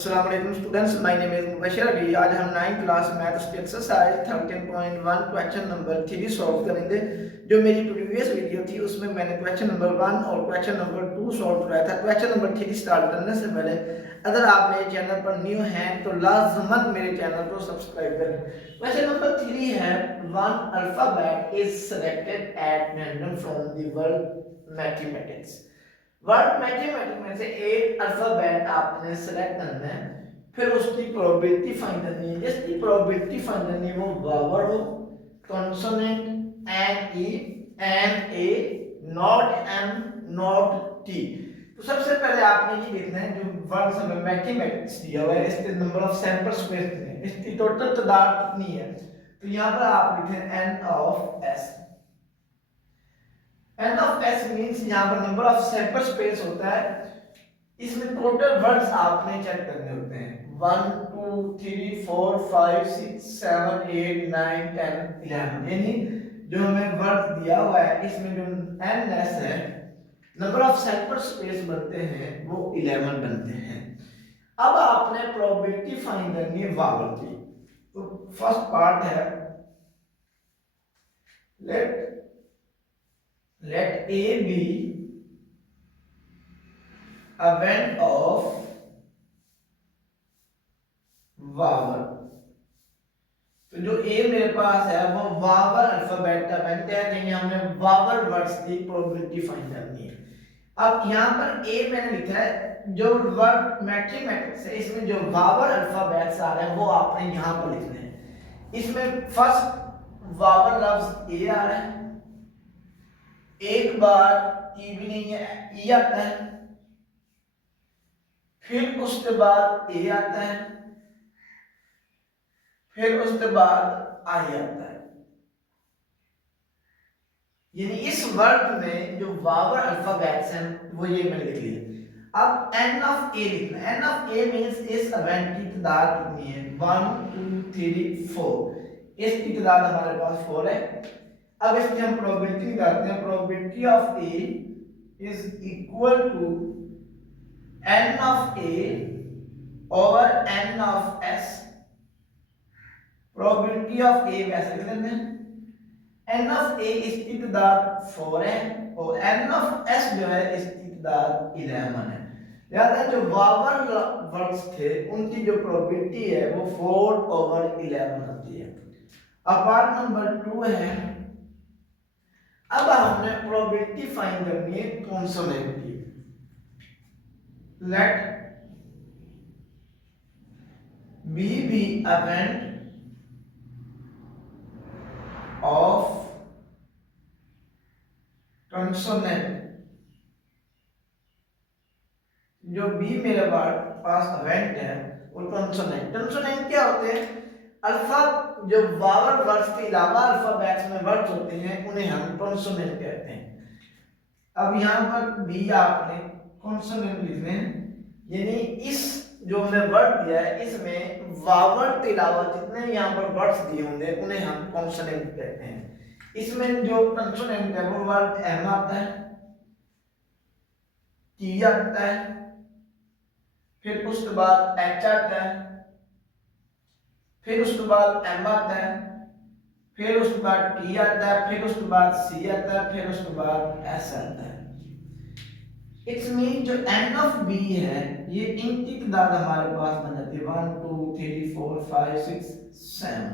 Assalamualaikum students, my name is Mubashir Ali। आज हम 9th class maths की exercise 13.1 question number 3 solve करेंगे। जो मेरी प्रीवियस वीडियो थी उसमें मैंने क्वेश्चन नंबर 1 और क्वेश्चन नंबर 2 सॉल्व कराया था। क्वेश्चन नंबर 3 स्टार्ट करने से पहले अगर आप मेरे चैनल पर न्यू हैं तो लाजमन मेरे चैनल को सब्सक्राइब करें। क्वेश्चन नंबर 3 है, one alphabet is selected at random from the world mathematics. Word mathematics में से एक अल्फाबेट आपने सेलेक्ट करना है, फिर उसकी प्रोबेबिलिटी फाइंड करनी है। जिसकी प्रोबेबिलिटी फाइंड करनी है वो वावल हो, consonant, N A, not M, not T. तो सबसे पहले आपने ये देखना है, जो वर्ड हमें मैथमेटिक्स दिया हुआ है इसके नंबर ऑफ सैंपल स्पेस कितने हैं, इसकी टोटल तादाद कितनी है। तो यहाँ पर आप लिखें N of S. N of S means यहाँ पर नंबर ऑफ सैंपल स्पेस होता है, इसमें टोटल वर्ड्स आपने चेक करने होते हैं। 1 2 3 4 5 6 7 8 9 10 11, यानी जो हमें वर्ड दिया हुआ है इसमें जो एन एस है, नंबर ऑफ सैंपल स्पेस बनते हैं वो 11 बनते हैं। अब आपने प्रोबेबिलिटी फाइंड करनी है वावल की। तो फर्स्ट पार्ट है, let A be a band of vowel। तो जो A मेरे पास है वो वावल अल्फाबेट का बैंड है, यानी हमने वावल वर्ड्स की प्रोबेबिलिटी फाइंड करनी है। अब यहाँ पर A मैंने लिखा है, जो वर्ड मैथमेटिक्स है इसमें जो वावल अल्फाबेट्स आ रहे हैं वो आपने यहाँ पर लिखने हैं। इसमें फर्स्ट वावल लफ्ज A आ रहा है, एक बार ई भी नहीं है, ई आता है, फिर उसके बाद ए आता है, फिर उसके बाद आई आता है। यानी इस वर्ड में जो वावल अल्फाबेट्स हैं वो ये मैंने लिख लिया। अब एन ऑफ ए लिखना है। एन ऑफ ए मींस इस इवेंट की तादाद कितनी है, 1 2 3 4। इसकी तादाद हमारे पास 4 है। अब इसकी हम प्रोबेबिलिटी निकालते हैं। Probability of A is equal to N of A over N of S. Probability of A वैसे लिख लेते हैं, एन ऑफ ए इसकी तादाद 4 है और एन ऑफ एस जो है इसकी तादाद 11 है। याद जो वावल वर्ड्स थे उनकी जो प्रोबेबिलिटी है वो 4 ओवर 11 होती है। अब पार्ट नंबर 2 है, अब हमने प्रोबेबिलिटी फाइंड करनी है कॉन्सोनेंट की। Let B be a band of consonant. जो बी मेरे पास इवेंट है वो कंसोनेंट। कंसोनेंट क्या होते हैं, अल्फा जो वावल वर्ड्स के अलावा अल्फाबेट्स में वर्ड्स होते हैं उन्हें हम कंसोनेंट कहते हैं। अब यहाँ पर बी आपने कंसोनेंट लिखने हैं, यानी इस जो हमने वर्ड दिया है इसमें वावल के अलावा जितने यहाँ पर वर्ड्स दिए होंगे उन्हें हम कंसोनेंट कहते हैं। इसमें जो कंसोनेंट है वो वर्ड एम आता है, टी आता है, फिर उसके बाद एच आता है, फिर उसके बाद एम आता है, फिर उसके बाद टी आता है, फिर उसके बाद सी आता है, फिर उसके बाद एस आता है। इट्स मीन जो एन ऑफ बी है ये इनकी तादाद हमारे पास बन जाती है 1 2 3 4 5 6 7।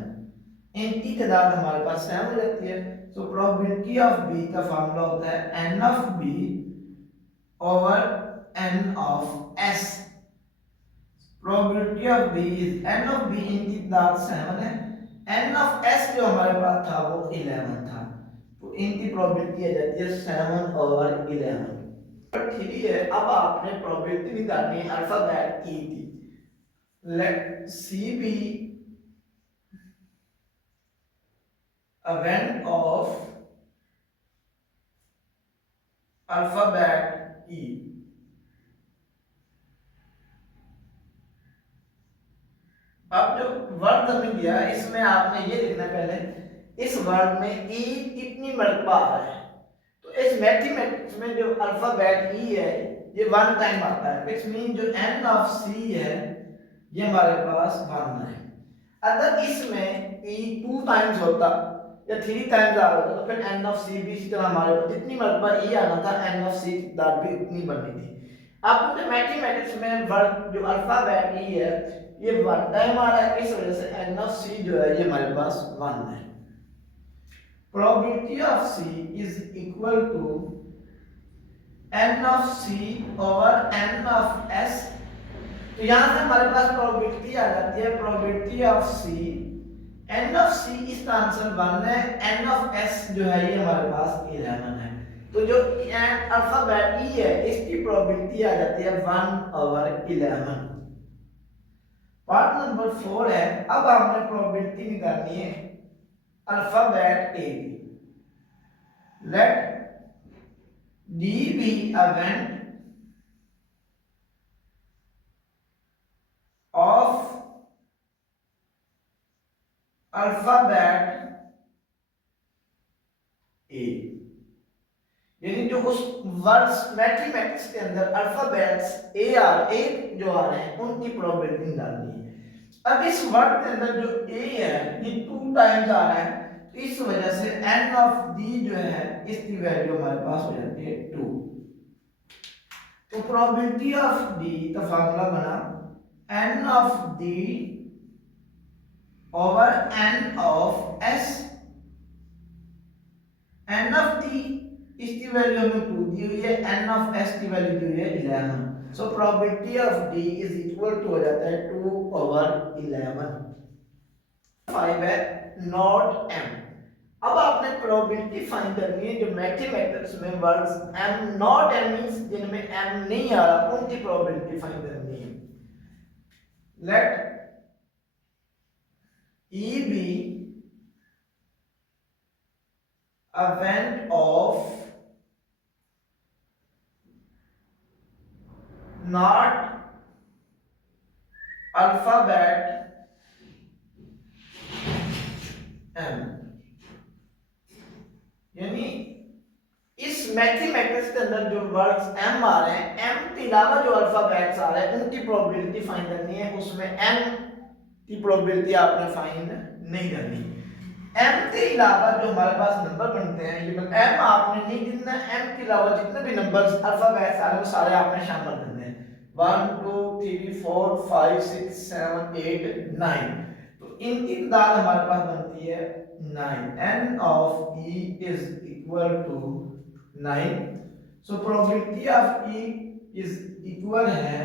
इनकी तादाद हमारे पास 7 हो जाती है। तो प्रोबेबिलिटी ऑफ बी का फार्मूला होता है N of B over N of S. Probability of B is N of B, इनकी तादाद 7 है, एन ऑफ एस जो हमारे पास था वो 11 था, तो इनकी प्रोबेबिलिटी आ जाती है 7 ओवर 11। ठीक है, अब आपने प्रोबेबिलिटी निकालनी है अल्फाबेट ई की। Let C be a band of alphabet E. अब जो वर्ड हमें दिया है इसमें आपने ये लिखना पहले, इस वर्ड में ई कितनी मर्तबा आ रहा है। तो इस मैथमेटिक्स में जो अल्फाबेट ई है ये 1 टाइम आता है। इट्स मीन जो एन ऑफ सी है ये हमारे पास 1 है। अगर इसमें ई 2 टाइम्स होता या 3 टाइम्स आ होता तो फिर एन ऑफ सी भी इसी तरह हमारे पास जितनी मरतबा ई आना था एन ऑफ सी तार भी उतनी बननी थी। अब मुझे मैथमेटिक्स में वर्ड जो अल्फाबेट ई है ये 1 टाइम आ रहा है, इस वजह से एन ऑफ सी जो है ये हमारे पास 1 है। probability of C is equal to n of C over n of S। तो यहां से हमारे पास प्रोबेबिलिटी आ जाती है probability of C N of C इसका आंसर 1 है, एन ऑफ एस जो है ये हमारे पास 11 है। तो जो अल्फाबेट ई है इसकी प्रोबेबिलिटी आ जाती है 1/11। पार्ट नंबर 4 है। अब हमने प्रोबेबिलिटी निकालनी है अल्फाबेट ए की। Let D be event of alphabet A, यानी जो उस वर्ड्स मैथमेटिक्स के अंदर अल्फाबेट्स ए जो आ रहे हैं उनकी प्रोबेबिलिटी निकालनी है। अब इस वर्ड के अंदर जो ए है ये 2 टाइम्स आ रहा है, तो इस वजह से एन ऑफ डी जो है इसकी वैल्यू हमारे पास हो जाती है 2। तो प्रोबेबिलिटी ऑफ डी का फार्मूला बना n of d over n of s। n of d इसकी वैल्यू हमें 2 दी हुई है, n of s की वैल्यू दी हुई है 11। So probability of d is equal to हो जाता है 2/11। 5 है नॉट m। अब आपने प्रोबेबिलिटी फाइंड करनी है जो मैथमेटिक्स में words m not m means जिनमें m नहीं आ रहा उनकी प्रोबेबिलिटी फाइंड करनी है। Let E be event of not alphabet M। यानी इस मैथमेटिक्स के अंदर जो वर्ड्स m आ रहे हैं m के अलावा जो अल्फाबेट्स आ रहे हैं उनकी प्रोबेबिलिटी फाइंड करनी है। उसमें m की प्रोबेबिलिटी आपने फाइंड नहीं करनी। m के अलावा जो हमारे पास नंबर बनते हैं ये m आपने नहीं गिनना, m के अलावा जितने भी नंबर्स अल्फाबेट्स आ रहे हैं वो सारे आपने शामिल करने हैं। 1 2 3 4 5 6 7 8 9। तो इनकी तादाद हमारे पास बनती है 9। n of e is equal to 9। so probability of e is equal है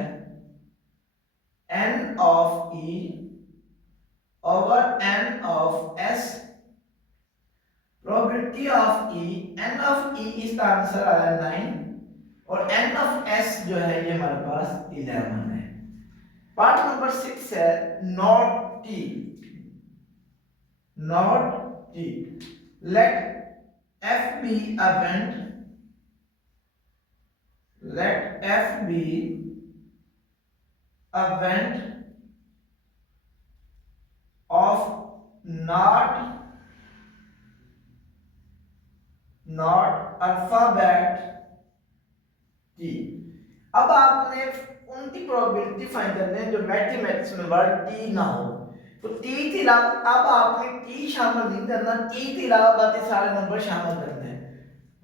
n of e over n of s। probability of e n of e इसका आंसर आया 9 और n of s जो है ये हमारे पास 11 है। पार्ट नंबर 6 है not t। Not t let f be event, let f be event of not alphabet t। अब आपने उनकी प्रोबेबिलिटी फाइंड करनी है जो मैथमेटिक्स में वर्ड t ना हो। तो t के अलावा अब आपने t शामिल नहीं करना, t के अलावा बाकी सारे नंबर शामिल करने हैं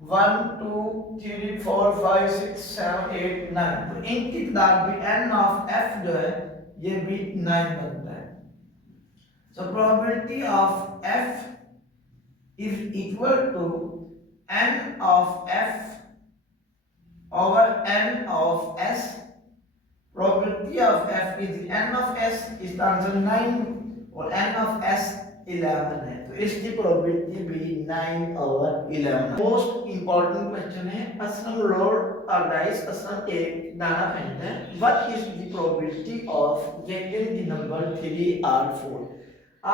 1 2 3 4 5 6 7 8 9। तो इनकी तादाद भी n of f जो है ये भी 9 बनता है। सो probability of f is equal to n of f over n of s। probability of f is n of s इसका आंसर 9 और n of s 11 है, तो इसकी प्रोबेबिलिटी भी 9/11। मोस्ट इंपॉर्टेंट क्वेश्चन है असम रोड और डाइस असम एक दाना फेंकते हैं। What is the probability of getting the number 3 or 4।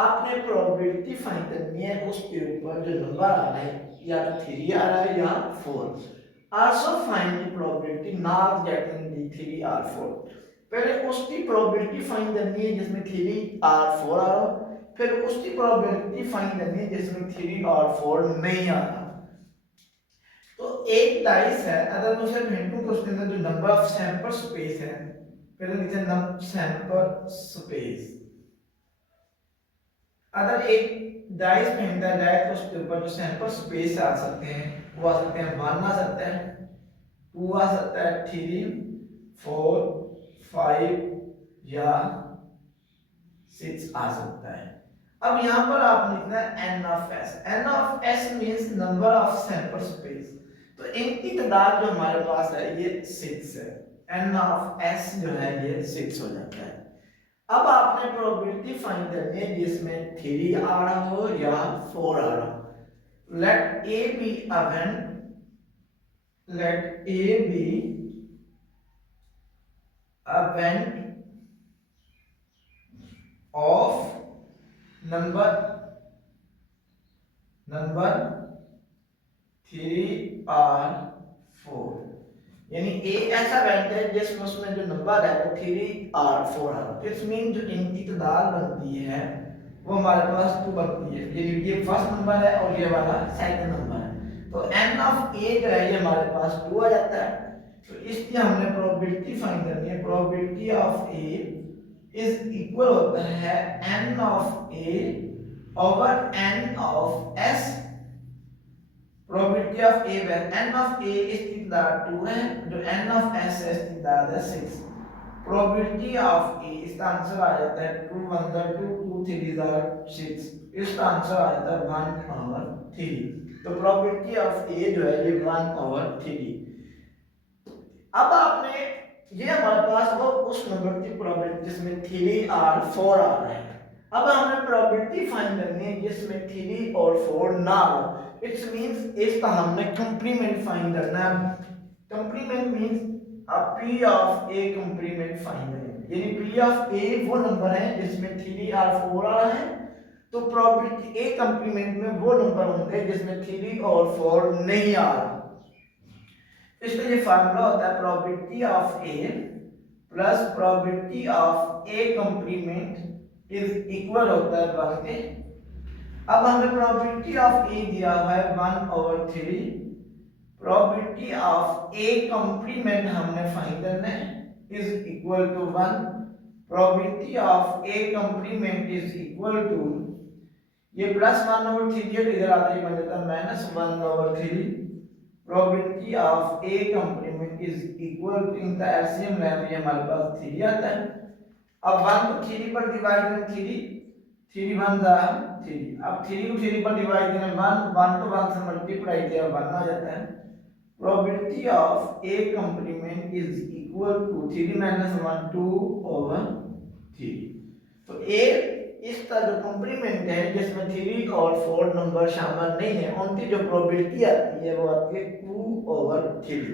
आपने प्रोबेबिलिटी फाइंड करनी है उसके ऊपर जो नंबर आ रहा है या तो 3 आ रहा है या 4। Also find the probability not getting the 3 or 4। पहले उसकी प्रोबेबिलिटी फाइंड करनी है जिसमें 3 और 4 आ रहा हो, फिर उसकी प्रोबेबिलिटी फाइंड करनी है जिसमें 3 और 4 नहीं आ रहा। तो एक डाइस है, अगर मैं उसे फेंकूं तो उसके अंदर जो नंबर ऑफ सैंपल स्पेस है पहले लिखते हैं सैंपल स्पेस। अगर एक डाइस पहनता है डाइस, तो उसके ऊपर जो सैंपल स्पेस आ सकते हैं वो आ सकते हैं 1 आ सकता है, 2 आ सकता है, 3, 4, 5 या 6 आ सकता है। अब यहाँ पर आप लिखना है n of s। n of s means number of sample space. तो इनकी तादाद जो हमारे पास है ये 6 है। n ऑफ s जो है ये 6 हो जाता है। अब आपने प्रोबेबिलिटी फाइंड करनी है जिसमें 3 आ रहा हो या 4 आ रहा हो। Let a be A one, let a be event of number 3 or 4। यानी ए ऐसा इवेंट है जिसमें उसमें जो नंबर है वो 3 और 4 है। इट्स मीन जो इनकी तादाद बनती है वो हमारे पास 2 बनती है। यानी ये फर्स्ट नंबर है और ये वाला सेकंड नंबर है। तो n ऑफ a जो है ये हमारे पास 2 आ जाता है। तो इसलिए हमने प्रोबेबिलिटी फाइंड करनी है। Probability of a is equal होता है n of a over n of s। Probability of a where n of a इसकी तादाद 2 है, जो n ऑफ s है इसकी तादाद है 6। प्रोबेबिलिटी ऑफ a, इसका आंसर आ जाता है 2 1 2 2 3 6। इसका आंसर आ जाता है 1 ओवर 3। तो प्रोबेबिलिटी ऑफ a जो है ये 1 ओवर 3। अब आपने ये हमारे पास वो उस नंबर की प्रोबेबिलिटी जिसमें 3 और 4 आ रहे हैं। अब हमने प्रोबेबिलिटी फाइंड करनी है जिसमें 3 और 4 ना हो। इट्स मींस इसका हमने कंप्लीमेंट फाइंड करना है। कंप्लीमेंट मींस अब p of a complement find करेंगे। यानी p ऑफ a वो नंबर है जिसमें 3 और 4 आ रहा है, तो प्रोबेबिलिटी a कंप्लीमेंट में वो नंबर होंगे जिसमें 3 और 4 नहीं आ रहा। इसलिए ये फार्मूला होता है probability of a plus probability of a complement is equal होता है 1 के। अब हमें प्रोबेबिलिटी ऑफ a दिया हुआ है 1 over 3। Probability of a complement हमने फाइंड करना है is equal to 1। Probability of a complement is equal to, ये प्लस 1 ओवर 3 है, इधर आता है बन जाता है minus 1 over 3। Probability of a complement is equal to, इनका एलसीएम ले तो ये हमारे पास 3 आता है। अब 1 को 3 पर डिवाइड करें, 3 1 जा 3। अब 3 को 3 पर डिवाइड करें 1 1 तो 1 से मल्टीप्लाई किया 1 आ जाता है। Probability of a complement is equal to 3 minus 1 2 over 3। तो a इसका जो कंप्लीमेंट है जिसमें 3 और 4 नंबर शामिल नहीं है, उनकी जो प्रोबेबिलिटी आती है वो आती है 2 ओवर 3।